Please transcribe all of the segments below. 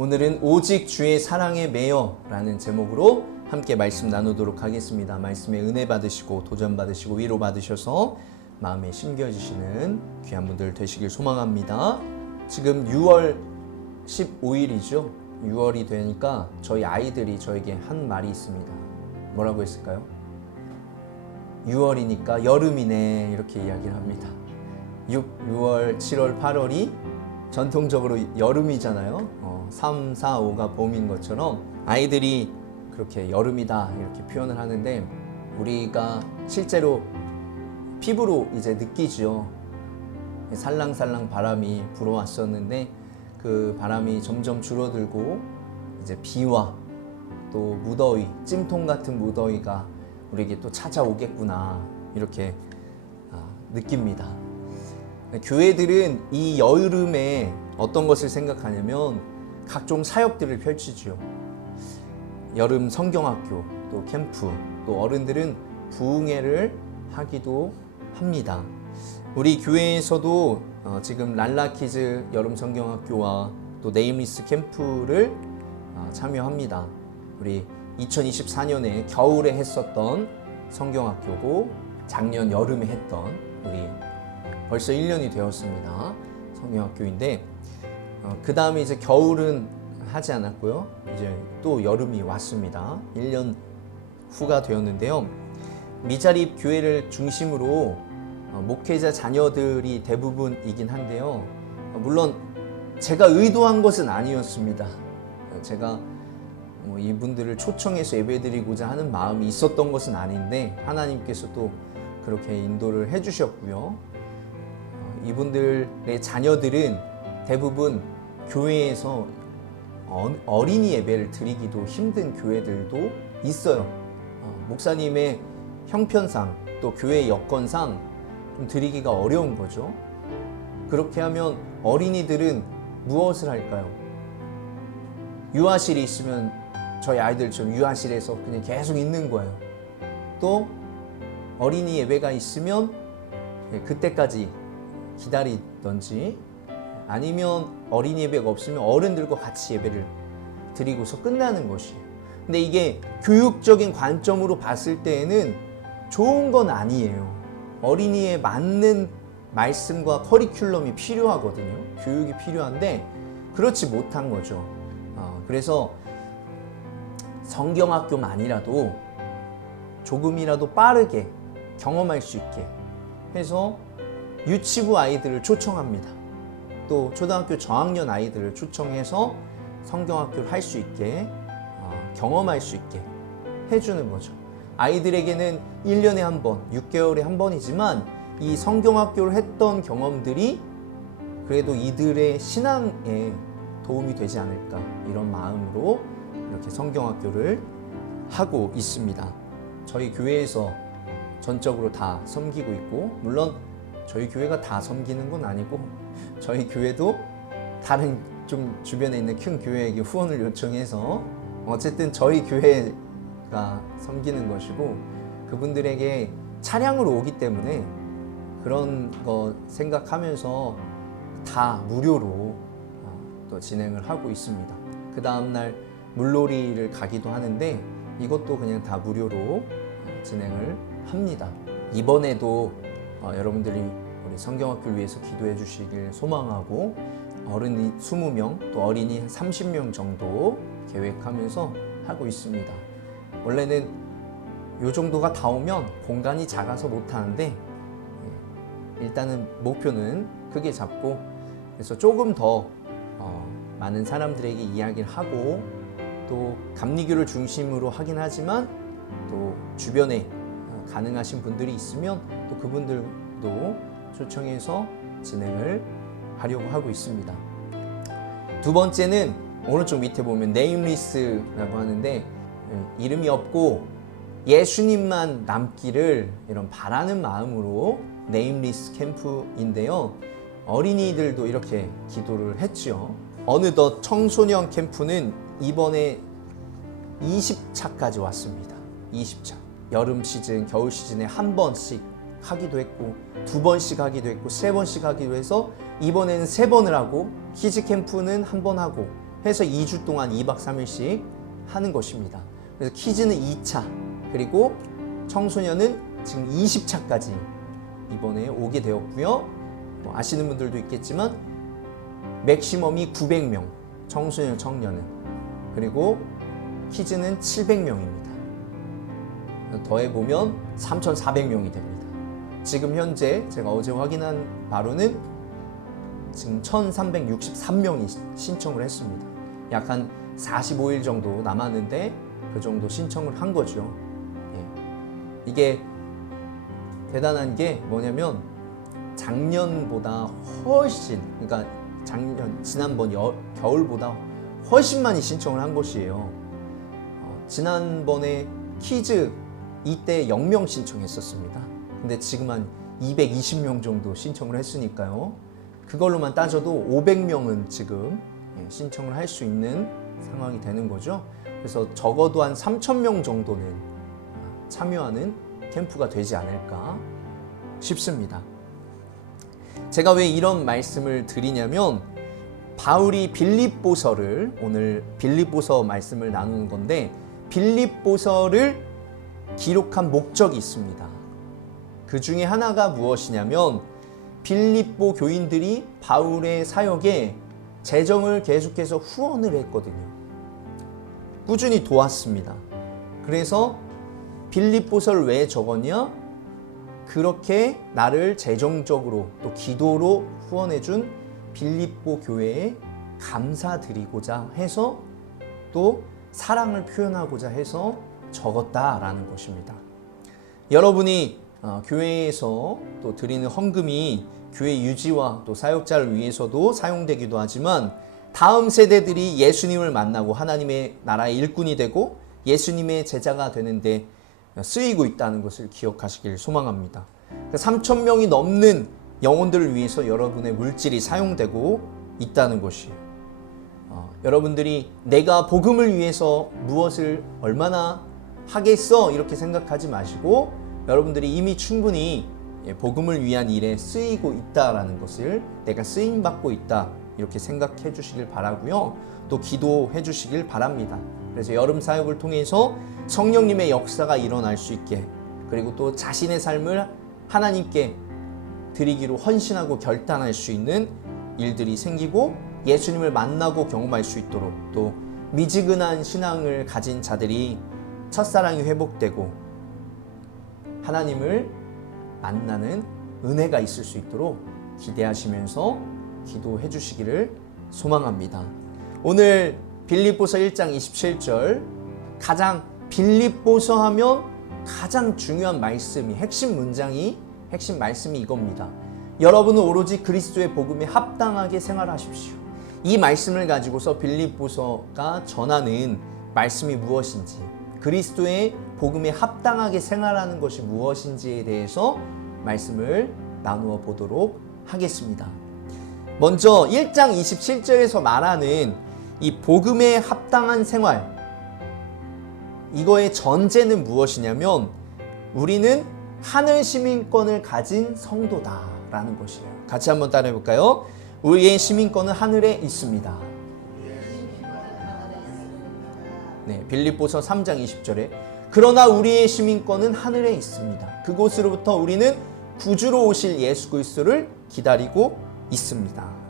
오늘은 오직 주의 사랑에 매여 라는 제목으로 함께 말씀 나누도록 하겠습니다. 말씀에 은혜 받으시고 도전 받으시고 위로 받으셔서 마음에 심겨지시는 귀한 분들 되시길 소망합니다. 지금 6월 15일이죠. 6월이 되니까 저희 아이들이 저에게 한 말이 있습니다. 뭐라고 했을까요? 6월이니까 여름이네 이렇게 이야기를 합니다. 6월, 7월, 8월이 전통적으로 여름이잖아요. 3, 4, 5가 봄인 것처럼 아이들이 그렇게 여름이다 이렇게 표현을 하는데 우리가 실제로 피부로 이제 느끼죠. 살랑살랑 바람이 불어왔었는데 그 바람이 점점 줄어들고 이제 비와 또 무더위, 찜통 같은 무더위가 우리에게 또 찾아오겠구나 이렇게 느낍니다. 교회들은 이 여름에 어떤 것을 생각하냐면 각종 사역들을 펼치죠. 여름 성경학교, 또 캠프, 또 어른들은 부흥회를 하기도 합니다. 우리 교회에서도 지금 랄라키즈 여름 성경학교와 또 네임리스 캠프를 참여합니다. 우리 2024년에 겨울에 했었던 성경학교고 작년 여름에 했던 우리 벌써 1년이 되었습니다. 성경학교인데 그 다음에 이제 겨울은 하지 않았고요. 이제 또 여름이 왔습니다. 1년 후가 되었는데요. 미자립 교회를 중심으로 목회자 자녀들이 대부분이긴 한데요. 물론 제가 의도한 것은 아니었습니다. 제가 이분들을 초청해서 예배드리고자 하는 마음이 있었던 것은 아닌데 하나님께서 또 그렇게 인도를 해주셨고요. 이분들의 자녀들은 대부분 교회에서 어린이 예배를 드리기도 힘든 교회들도 있어요. 목사님의 형편상 또 교회 여건상 좀 드리기가 어려운 거죠. 그렇게 하면 어린이들은 무엇을 할까요? 유아실이 있으면 저희 아이들처럼 유아실에서 그냥 계속 있는 거예요. 또 어린이 예배가 있으면 그때까지 기다리던지 아니면 어린이 예배가 없으면 어른들과 같이 예배를 드리고서 끝나는 것이에요. 근데 이게 교육적인 관점으로 봤을 때에는 좋은 건 아니에요. 어린이에 맞는 말씀과 커리큘럼이 필요하거든요. 교육이 필요한데 그렇지 못한 거죠. 그래서 성경학교만이라도 조금이라도 빠르게 경험할 수 있게 해서 유치부 아이들을 초청합니다. 또 초등학교 저학년 아이들을 초청해서 성경학교를 할 수 있게 경험할 수 있게 해주는 거죠. 아이들에게는 1년에 한 번, 6개월에 한 번이지만 이 성경학교를 했던 경험들이 그래도 이들의 신앙에 도움이 되지 않을까 이런 마음으로 이렇게 성경학교를 하고 있습니다. 저희 교회에서 전적으로 다 섬기고 있고 물론 저희 교회가 다 섬기는 건 아니고 저희 교회도 다른 좀 주변에 있는 큰 교회에게 후원을 요청해서 어쨌든 저희 교회가 섬기는 것이고 그분들에게 차량으로 오기 때문에 그런 거 생각하면서 다 무료로 또 진행을 하고 있습니다. 그 다음날 물놀이를 가기도 하는데 이것도 그냥 다 무료로 진행을 합니다. 이번에도 여러분들이 우리 성경학교를 위해서 기도해 주시길 소망하고 어른이 20명 또 어린이 30명 정도 계획하면서 하고 있습니다. 원래는 이 정도가 다 오면 공간이 작아서 못하는데 일단은 목표는 크게 잡고 그래서 조금 더 많은 사람들에게 이야기를 하고 또 감리교를 중심으로 하긴 하지만 또 주변에 가능하신 분들이 있으면 또 그분들도 초청해서 진행을 하려고 하고 있습니다. 두 번째는 오른쪽 밑에 보면 네임리스라고 하는데 이름이 없고 예수님만 남기를 이런 바라는 마음으로 네임리스 캠프인데요. 어린이들도 이렇게 기도를 했죠. 어느덧 청소년 캠프는 이번에 20차까지 왔습니다. 20차. 여름 시즌, 겨울 시즌에 한 번씩 하기도 했고 두 번씩 하기도 했고 세 번씩 하기도 해서 이번에는 3번을 하고 키즈 캠프는 한 번 하고 해서 2주 동안 2박 3일씩 하는 것입니다. 그래서 키즈는 2차, 그리고 청소년은 지금 20차까지 이번에 오게 되었고요. 뭐 아시는 분들도 있겠지만 맥시멈이 900명, 청소년 청년은, 그리고 키즈는 700명입니다. 더해보면 3,400명이 됩니다. 지금 현재 제가 어제 확인한 바로는 지금 1,363명이 신청을 했습니다. 약 한 45일 정도 남았는데 그 정도 신청을 한 거죠. 이게 대단한 게 뭐냐면 작년보다 훨씬, 그러니까 지난번 겨울보다 훨씬 많이 신청을 한 것이에요. 지난번에 키즈 이때 0명 신청했었습니다. 근데 지금 한 220명 정도 신청을 했으니까요. 그걸로만 따져도 500명은 지금 신청을 할 수 있는 상황이 되는 거죠. 그래서 적어도 한 3,000명 정도는 참여하는 캠프가 되지 않을까 싶습니다. 제가 왜 이런 말씀을 드리냐면 바울이 빌립보서를, 오늘 빌립보서 말씀을 나누는 건데, 빌립보서를 기록한 목적이 있습니다. 그 중에 하나가 무엇이냐면 빌립보 교인들이 바울의 사역에 재정을 계속해서 후원을 했거든요. 꾸준히 도왔습니다. 그래서 빌립보서를 왜 적었냐? 그렇게 나를 재정적으로 또 기도로 후원해준 빌립보 교회에 감사드리고자 해서, 또 사랑을 표현하고자 해서 적었다라는 것입니다. 여러분이 교회에서 또 드리는 헌금이 교회 유지와 또 사역자를 위해서도 사용되기도 하지만, 다음 세대들이 예수님을 만나고 하나님의 나라의 일꾼이 되고 예수님의 제자가 되는데 쓰이고 있다는 것을 기억하시길 소망합니다. 3,000명이 넘는 영혼들을 위해서 여러분의 물질이 사용되고 있다는 것이에요. 여러분들이 내가 복음을 위해서 무엇을 얼마나 하겠어 이렇게 생각하지 마시고, 여러분들이 이미 충분히 복음을 위한 일에 쓰이고 있다라는 것을, 내가 쓰임받고 있다 이렇게 생각해 주시길 바라고요. 또 기도해 주시길 바랍니다. 그래서 여름 사역을 통해서 성령님의 역사가 일어날 수 있게, 그리고 또 자신의 삶을 하나님께 드리기로 헌신하고 결단할 수 있는 일들이 생기고 예수님을 만나고 경험할 수 있도록, 또 미지근한 신앙을 가진 자들이 첫사랑이 회복되고 하나님을 만나는 은혜가 있을 수 있도록 기대하시면서 기도해 주시기를 소망합니다. 오늘 빌립보서 1장 27절, 가장 빌립보서 하면 가장 중요한 말씀이, 핵심 말씀이 이겁니다. 여러분은 오로지 그리스도의 복음에 합당하게 생활하십시오. 이 말씀을 가지고서 빌립보서가 전하는 말씀이 무엇인지, 그리스도의 복음에 합당하게 생활하는 것이 무엇인지에 대해서 말씀을 나누어 보도록 하겠습니다. 먼저 1장 27절에서 말하는 이 복음에 합당한 생활, 이거의 전제는 무엇이냐면 우리는 하늘 시민권을 가진 성도다라는 것이에요. 같이 한번 따라해 볼까요? 우리의 시민권은 하늘에 있습니다. 네, 빌립보서 3장 20절에 그러나 우리의 시민권은 하늘에 있습니다. 그곳으로부터 우리는 구주로 오실 예수 그리스도를 기다리고 있습니다.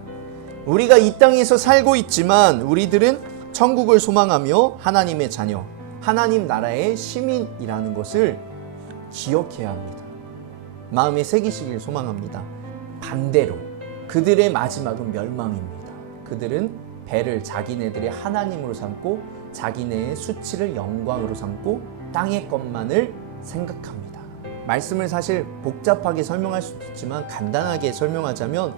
우리가 이 땅에서 살고 있지만 우리들은 천국을 소망하며 하나님의 자녀, 하나님 나라의 시민이라는 것을 기억해야 합니다. 마음에 새기시길 소망합니다. 반대로 그들의 마지막은 멸망입니다. 그들은 배를 자기네들의 하나님으로 삼고 자기네의 수치를 영광으로 삼고 땅의 것만을 생각합니다. 말씀을 사실 복잡하게 설명할 수도 있지만 간단하게 설명하자면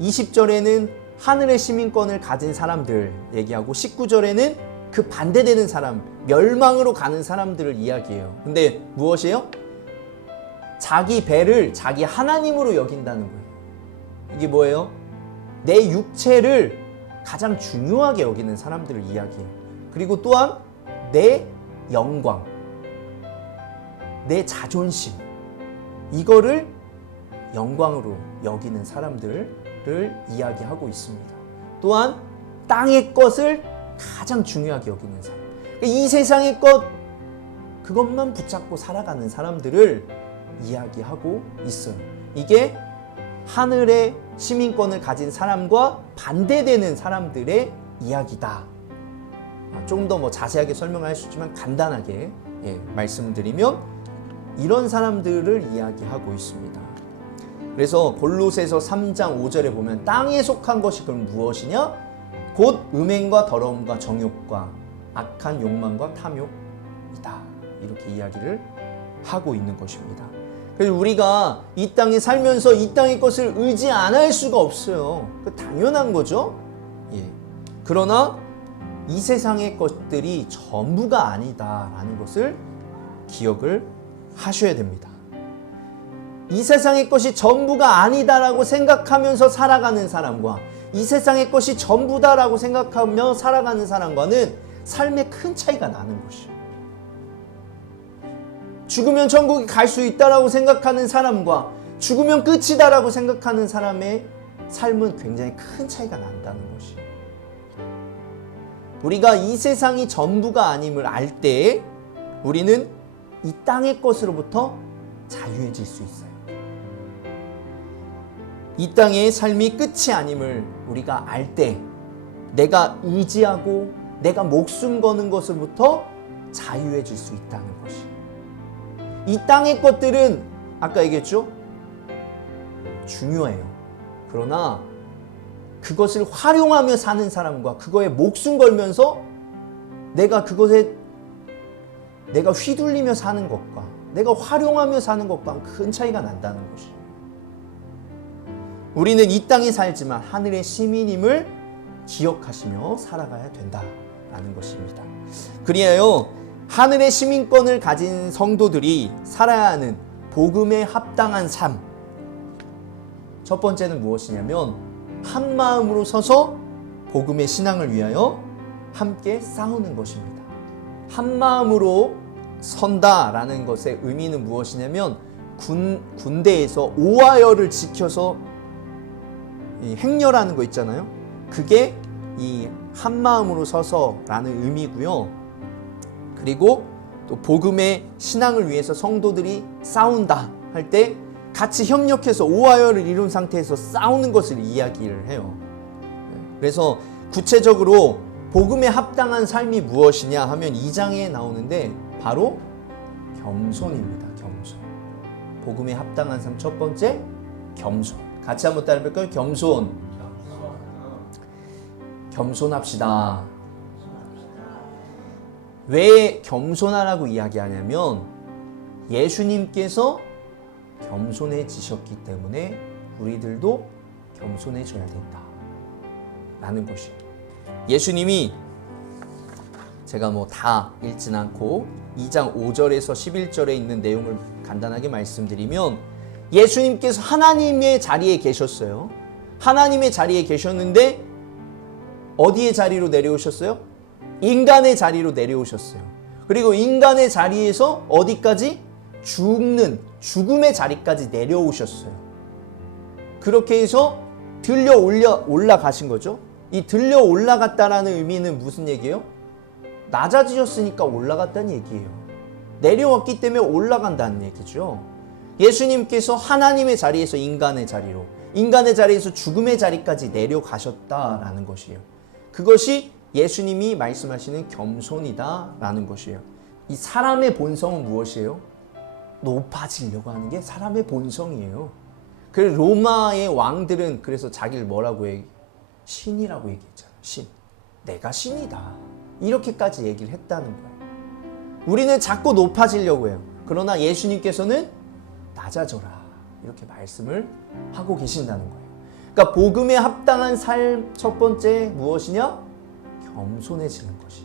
20절에는 하늘의 시민권을 가진 사람들 얘기하고 19절에는 그 반대되는 사람, 멸망으로 가는 사람들을 이야기해요. 근데 무엇이에요? 자기 배를 자기 하나님으로 여긴다는 거예요. 이게 뭐예요? 내 육체를 가장 중요하게 여기는 사람들을 이야기해요. 그리고 또한 내 영광, 내 자존심, 이거를 영광으로 여기는 사람들을 이야기하고 있습니다. 또한 땅의 것을 가장 중요하게 여기는 사람. 이 세상의 것, 그것만 붙잡고 살아가는 사람들을 이야기하고 있어요. 이게 하늘의 시민권을 가진 사람과 반대되는 사람들의 이야기다. 조금 더 뭐 자세하게 설명할 수 있지만 간단하게 말씀을 드리면 이런 사람들을 이야기하고 있습니다. 그래서 골로새서 3장 5절에 보면 땅에 속한 것이 그럼 무엇이냐? 곧 음행과 더러움과 정욕과 악한 욕망과 탐욕이다. 이렇게 이야기를 하고 있는 것입니다. 그래서 우리가 이 땅에 살면서 이 땅의 것을 의지 안 할 수가 없어요. 당연한 거죠. 그러나 이 세상의 것들이 전부가 아니다라는 것을 기억을 하셔야 됩니다. 이 세상의 것이 전부가 아니다라고 생각하면서 살아가는 사람과 이 세상의 것이 전부다라고 생각하며 살아가는 사람과는 삶에 큰 차이가 나는 것이에요. 죽으면 천국에 갈 수 있다라고 생각하는 사람과 죽으면 끝이다라고 생각하는 사람의 삶은 굉장히 큰 차이가 난다는 것이에요. 우리가 이 세상이 전부가 아님을 알 때 우리는 이 땅의 것으로부터 자유해질 수 있어요. 이 땅의 삶이 끝이 아님을 우리가 알 때 내가 의지하고 내가 목숨 거는 것으로부터 자유해질 수 있다는 것이에요. 이 땅의 것들은 아까 얘기했죠? 중요해요. 그러나 그것을 활용하며 사는 사람과 그거에 목숨 걸면서 내가 그것에 내가 휘둘리며 사는 것과 내가 활용하며 사는 것과 큰 차이가 난다는 것이에요. 우리는 이 땅에 살지만 하늘의 시민임을 기억하시며 살아가야 된다라는 것입니다. 그리하여 하늘의 시민권을 가진 성도들이 살아야 하는 복음에 합당한 삶. 첫 번째는 무엇이냐면 한 마음으로 서서 복음의 신앙을 위하여 함께 싸우는 것입니다. 한 마음으로 선다라는 것의 의미는 무엇이냐면 군대에서 오하열을 지켜서 이 행렬하는 거 있잖아요. 그게 이 한 마음으로 서서라는 의미고요. 그리고 또 복음의 신앙을 위해서 성도들이 싸운다 할 때 같이 협력해서 오하열을 이룬 상태에서 싸우는 것을 이야기를 해요. 그래서 구체적으로 복음에 합당한 삶이 무엇이냐 하면 2장에 나오는데 바로 겸손입니다. 겸손. 복음에 합당한 삶 첫 번째 겸손. 같이 한번 따라해볼까요? 겸손. 겸손합시다. 왜 겸손하라고 이야기하냐면 예수님께서 겸손해지셨기 때문에 우리들도 겸손해져야 된다 라는 것이에요. 예수님이 제가 뭐 다 읽진 않고 2장 5절에서 11절에 있는 내용을 간단하게 말씀드리면 예수님께서 하나님의 자리에 계셨어요. 하나님의 자리에 계셨는데 어디의 자리로 내려오셨어요? 인간의 자리로 내려오셨어요. 그리고 인간의 자리에서 어디까지? 죽음의 자리까지 내려오셨어요. 그렇게 해서 들려 올라가신 거죠. 이 들려 올라갔다라는 의미는 무슨 얘기예요? 낮아지셨으니까 올라갔다는 얘기예요. 내려왔기 때문에 올라간다는 얘기죠. 예수님께서 하나님의 자리에서 인간의 자리로, 인간의 자리에서 죽음의 자리까지 내려가셨다라는 것이에요. 그것이 예수님이 말씀하시는 겸손이다라는 것이에요. 이 사람의 본성은 무엇이에요? 높아지려고 하는 게 사람의 본성이에요. 그래서 로마의 왕들은 그래서 자기를 뭐라고 신이라고 얘기했잖아요. 신. 내가 신이다. 이렇게까지 얘기를 했다는 거예요. 우리는 자꾸 높아지려고 해요. 그러나 예수님께서는 낮아져라. 이렇게 말씀을 하고 계신다는 거예요. 그러니까 복음에 합당한 삶 첫 번째 무엇이냐? 겸손해지는 것이.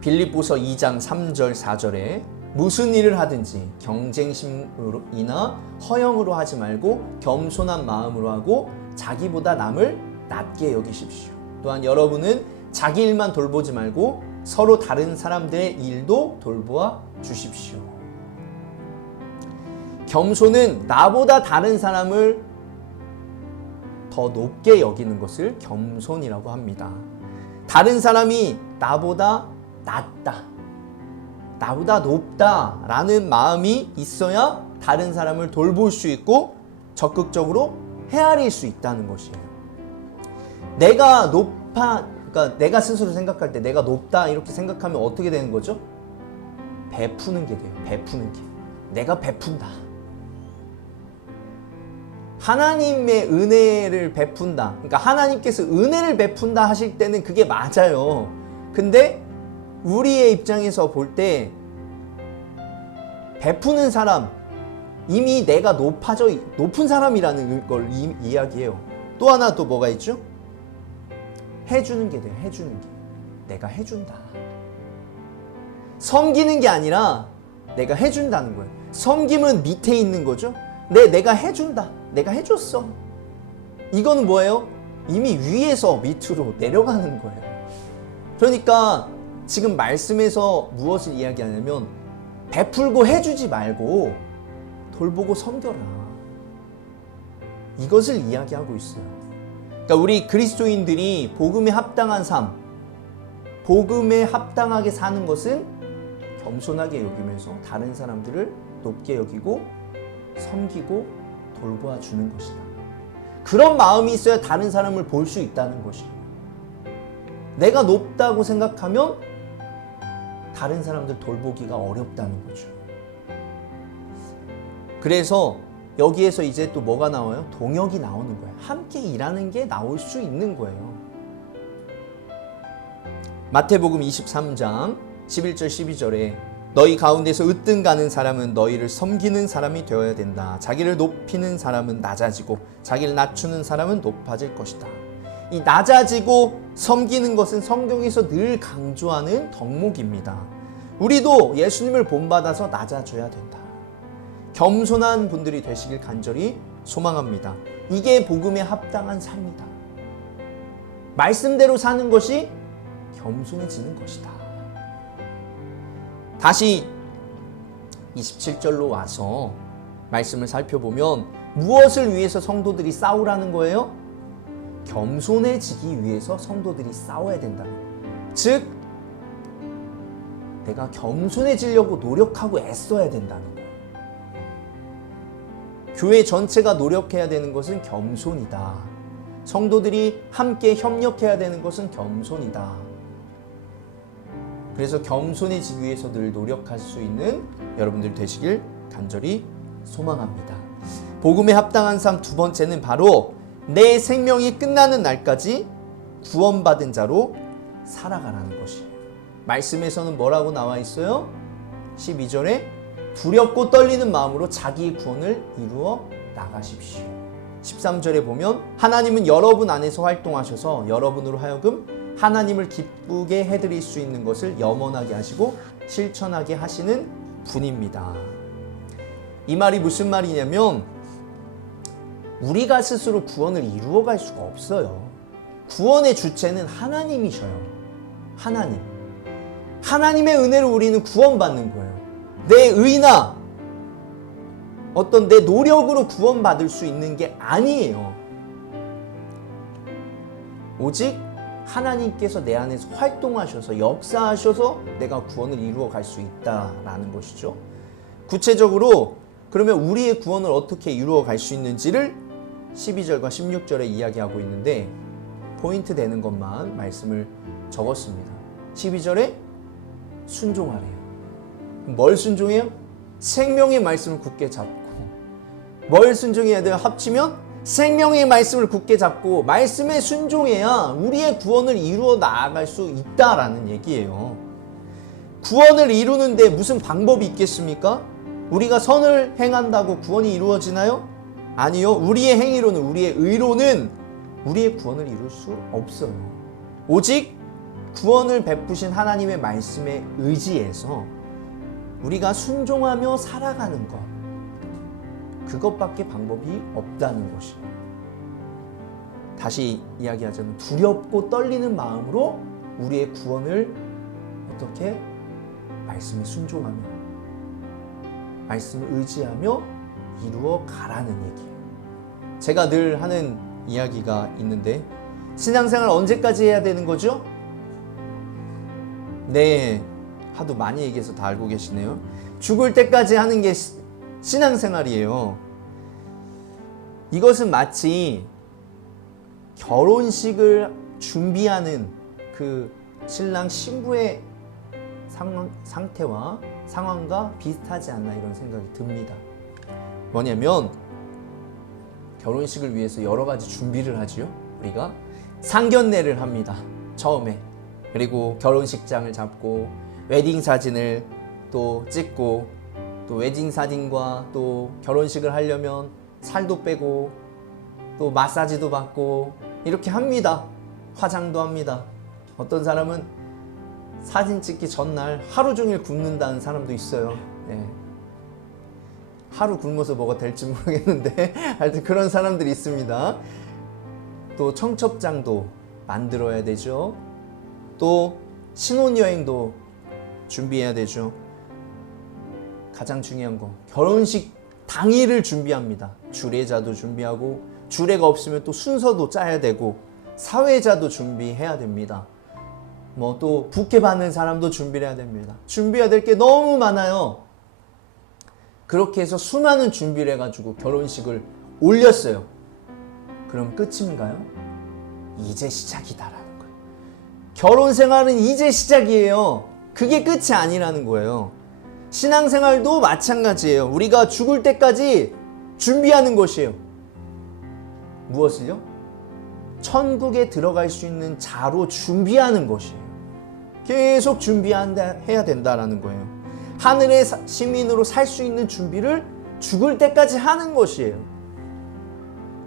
빌립보서 2장 3절 4절에 무슨 일을 하든지 경쟁심이나 허영으로 하지 말고 겸손한 마음으로 하고 자기보다 남을 낮게 여기십시오. 또한 여러분은 자기 일만 돌보지 말고 서로 다른 사람들의 일도 돌보아 주십시오. 겸손은 나보다 다른 사람을 더 높게 여기는 것을 겸손이라고 합니다. 다른 사람이 나보다 낫다, 나보다 높다 라는 마음이 있어야 다른 사람을 돌볼 수 있고 적극적으로 헤아릴 수 있다는 것이에요. 내가 그러니까 내가 스스로 생각할 때 내가 높다 이렇게 생각하면 어떻게 되는 거죠? 베푸는 게 돼요. 베푸는 게. 내가 베푼다. 하나님의 은혜를 베푼다. 그러니까 하나님께서 은혜를 베푼다 하실 때는 그게 맞아요. 근데 우리의 입장에서 볼 때 베푸는 사람, 이미 내가 높은 사람이라는 걸 이야기해요. 또 하나 또 뭐가 있죠? 해주는 게 돼요. 해주는 게. 내가 해준다. 섬기는 게 아니라 내가 해준다는 거예요. 섬김은 밑에 있는 거죠. 내가 해준다. 내가 해줬어. 이거는 뭐예요? 이미 위에서 밑으로 내려가는 거예요. 그러니까 지금 말씀에서 무엇을 이야기하냐면 베풀고 해주지 말고 돌보고 섬겨라. 이것을 이야기하고 있어요. 그러니까 우리 그리스도인들이 복음에 합당한 삶, 복음에 합당하게 사는 것은 겸손하게 여기면서 다른 사람들을 높게 여기고 섬기고 돌보아 주는 것이다. 그런 마음이 있어야 다른 사람을 볼 수 있다는 것이에요. 내가 높다고 생각하면 다른 사람들 돌보기가 어렵다는 거죠. 그래서 여기에서 이제 또 뭐가 나와요? 동역이 나오는 거예요. 함께 일하는 게 나올 수 있는 거예요. 마태복음 23장 11절 12절에 너희 가운데서 으뜸 가는 사람은 너희를 섬기는 사람이 되어야 된다. 자기를 높이는 사람은 낮아지고 자기를 낮추는 사람은 높아질 것이다. 이 낮아지고 섬기는 것은 성경에서 늘 강조하는 덕목입니다. 우리도 예수님을 본받아서 낮아져야 된다. 겸손한 분들이 되시길 간절히 소망합니다. 이게 복음에 합당한 삶이다. 말씀대로 사는 것이 겸손해지는 것이다. 다시 27절로 와서 말씀을 살펴보면 무엇을 위해서 성도들이 싸우라는 거예요? 겸손해지기 위해서 성도들이 싸워야 된다는 거예요. 즉 내가 겸손해지려고 노력하고 애써야 된다는 거예요. 교회 전체가 노력해야 되는 것은 겸손이다. 성도들이 함께 협력해야 되는 것은 겸손이다. 그래서 겸손해지기 위해서 늘 노력할 수 있는 여러분들 되시길 간절히 소망합니다. 복음에 합당한 삶 두 번째는 바로 내 생명이 끝나는 날까지 구원받은 자로 살아가라는 것이에요. 말씀에서는 뭐라고 나와 있어요? 12절에 두렵고 떨리는 마음으로 자기의 구원을 이루어 나가십시오. 13절에 보면 하나님은 여러분 안에서 활동하셔서 여러분으로 하여금 하나님을 기쁘게 해드릴 수 있는 것을 염원하게 하시고 실천하게 하시는 분입니다. 이 말이 무슨 말이냐면 우리가 스스로 구원을 이루어갈 수가 없어요. 구원의 주체는 하나님이셔요. 하나님의 은혜로 우리는 구원받는 거예요. 내 의나 어떤 내 노력으로 구원받을 수 있는 게 아니에요. 오직 하나님께서 내 안에서 활동하셔서 역사하셔서 내가 구원을 이루어 갈 수 있다라는 것이죠. 구체적으로 그러면 우리의 구원을 어떻게 이루어 갈 수 있는지를 12절과 16절에 이야기하고 있는데 포인트 되는 것만 말씀을 적었습니다. 12절에 순종하래요. 뭘 순종해요? 생명의 말씀을 굳게 잡고. 뭘 순종해야 돼요? 합치면 생명의 말씀을 굳게 잡고 말씀에 순종해야 우리의 구원을 이루어 나아갈 수 있다라는 얘기예요. 구원을 이루는데 무슨 방법이 있겠습니까? 우리가 선을 행한다고 구원이 이루어지나요? 아니요. 우리의 행위로는, 우리의 의로는 우리의 구원을 이룰 수 없어요. 오직 구원을 베푸신 하나님의 말씀에 의지해서 우리가 순종하며 살아가는 것, 그것밖에 방법이 없다는 것이에요. 다시 이야기하자면 두렵고 떨리는 마음으로 우리의 구원을 어떻게 말씀에 순종하며 말씀을 의지하며 이루어 가라는 얘기예요. 제가 늘 하는 이야기가 있는데 신앙생활 언제까지 해야 되는 거죠? 네, 하도 많이 얘기해서 다 알고 계시네요. 죽을 때까지 하는 게 신앙생활이에요. 이것은 마치 결혼식을 준비하는 그 신랑 신부의 상황과 비슷하지 않나 이런 생각이 듭니다. 뭐냐면 결혼식을 위해서 여러 가지 준비를 하지요. 우리가 상견례를 합니다. 처음에. 그리고 결혼식장을 잡고 웨딩 사진을 또 찍고 또 웨딩 사진과 또 결혼식을 하려면 살도 빼고 또 마사지도 받고 이렇게 합니다. 화장도 합니다. 어떤 사람은 사진 찍기 전날 하루 종일 굶는다는 사람도 있어요. 네. 하루 굶어서 뭐가 될지 모르겠는데 하여튼 그런 사람들이 있습니다. 또 청첩장도 만들어야 되죠. 또 신혼여행도 준비해야 되죠. 가장 중요한 거 결혼식 당일을 준비합니다. 주례자도 준비하고 주례가 없으면 또 순서도 짜야 되고 사회자도 준비해야 됩니다. 뭐 또 부케 받는 사람도 준비를 해야 됩니다. 준비해야 될 게 너무 많아요. 그렇게 해서 수많은 준비를 해가지고 결혼식을 올렸어요. 그럼 끝인가요? 이제 시작이다라는 거예요. 결혼 생활은 이제 시작이에요. 그게 끝이 아니라는 거예요. 신앙생활도 마찬가지예요. 우리가 죽을 때까지 준비하는 것이에요. 무엇을요? 천국에 들어갈 수 있는 자로 준비하는 것이에요. 계속 준비해야 된다라는 거예요. 하늘의 시민으로 살 수 있는 준비를 죽을 때까지 하는 것이에요.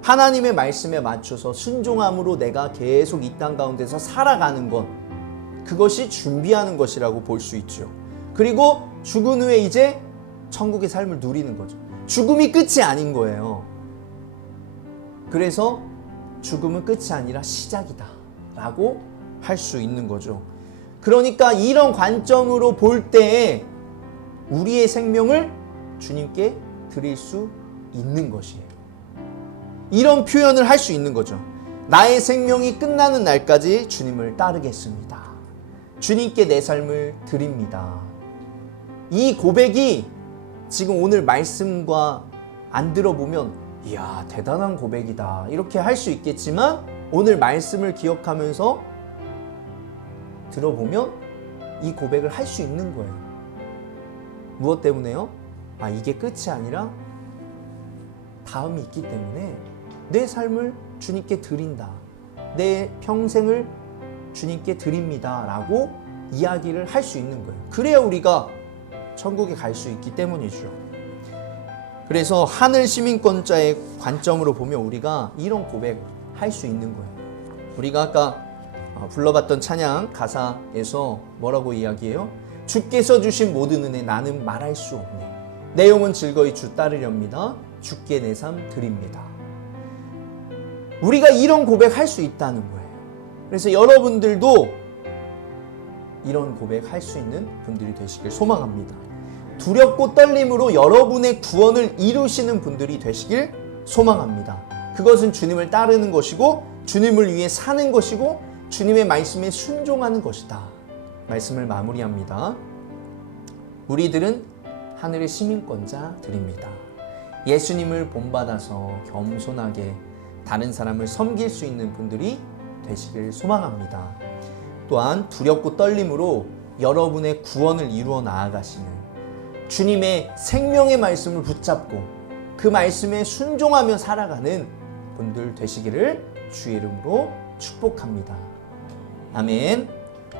하나님의 말씀에 맞춰서 순종함으로 내가 계속 이 땅 가운데서 살아가는 것, 그것이 준비하는 것이라고 볼 수 있죠. 그리고 죽은 후에 이제 천국의 삶을 누리는 거죠. 죽음이 끝이 아닌 거예요. 그래서 죽음은 끝이 아니라 시작이다 라고 할 수 있는 거죠. 그러니까 이런 관점으로 볼 때 우리의 생명을 주님께 드릴 수 있는 것이에요. 이런 표현을 할 수 있는 거죠. 나의 생명이 끝나는 날까지 주님을 따르겠습니다. 주님께 내 삶을 드립니다. 이 고백이 지금 오늘 말씀과 안 들어보면 이야 대단한 고백이다 이렇게 할 수 있겠지만 오늘 말씀을 기억하면서 들어보면 이 고백을 할 수 있는 거예요. 무엇 때문에요? 이게 끝이 아니라 다음이 있기 때문에 내 삶을 주님께 드린다. 내 평생을 주님께 드립니다. 라고 이야기를 할 수 있는 거예요. 그래야 우리가 천국에 갈 수 있기 때문이죠. 그래서 하늘 시민권자의 관점으로 보면 우리가 이런 고백 할 수 있는 거예요. 우리가 아까 불러봤던 찬양 가사에서 뭐라고 이야기해요? 주께서 주신 모든 은혜 나는 말할 수 없네. 내 영혼 즐거이 주 따르렵니다. 주께 내 삶 드립니다. 우리가 이런 고백 할 수 있다는 거예요. 그래서 여러분들도 이런 고백 할 수 있는 분들이 되시길 소망합니다. 두렵고 떨림으로 여러분의 구원을 이루시는 분들이 되시길 소망합니다. 그것은 주님을 따르는 것이고 주님을 위해 사는 것이고 주님의 말씀에 순종하는 것이다. 말씀을 마무리합니다. 우리들은 하늘의 시민권자들입니다. 예수님을 본받아서 겸손하게 다른 사람을 섬길 수 있는 분들이 되시길 소망합니다. 또한 두렵고 떨림으로 여러분의 구원을 이루어 나아가시는 주님의 생명의 말씀을 붙잡고 그 말씀에 순종하며 살아가는 분들 되시기를 주의 이름으로 축복합니다. 아멘.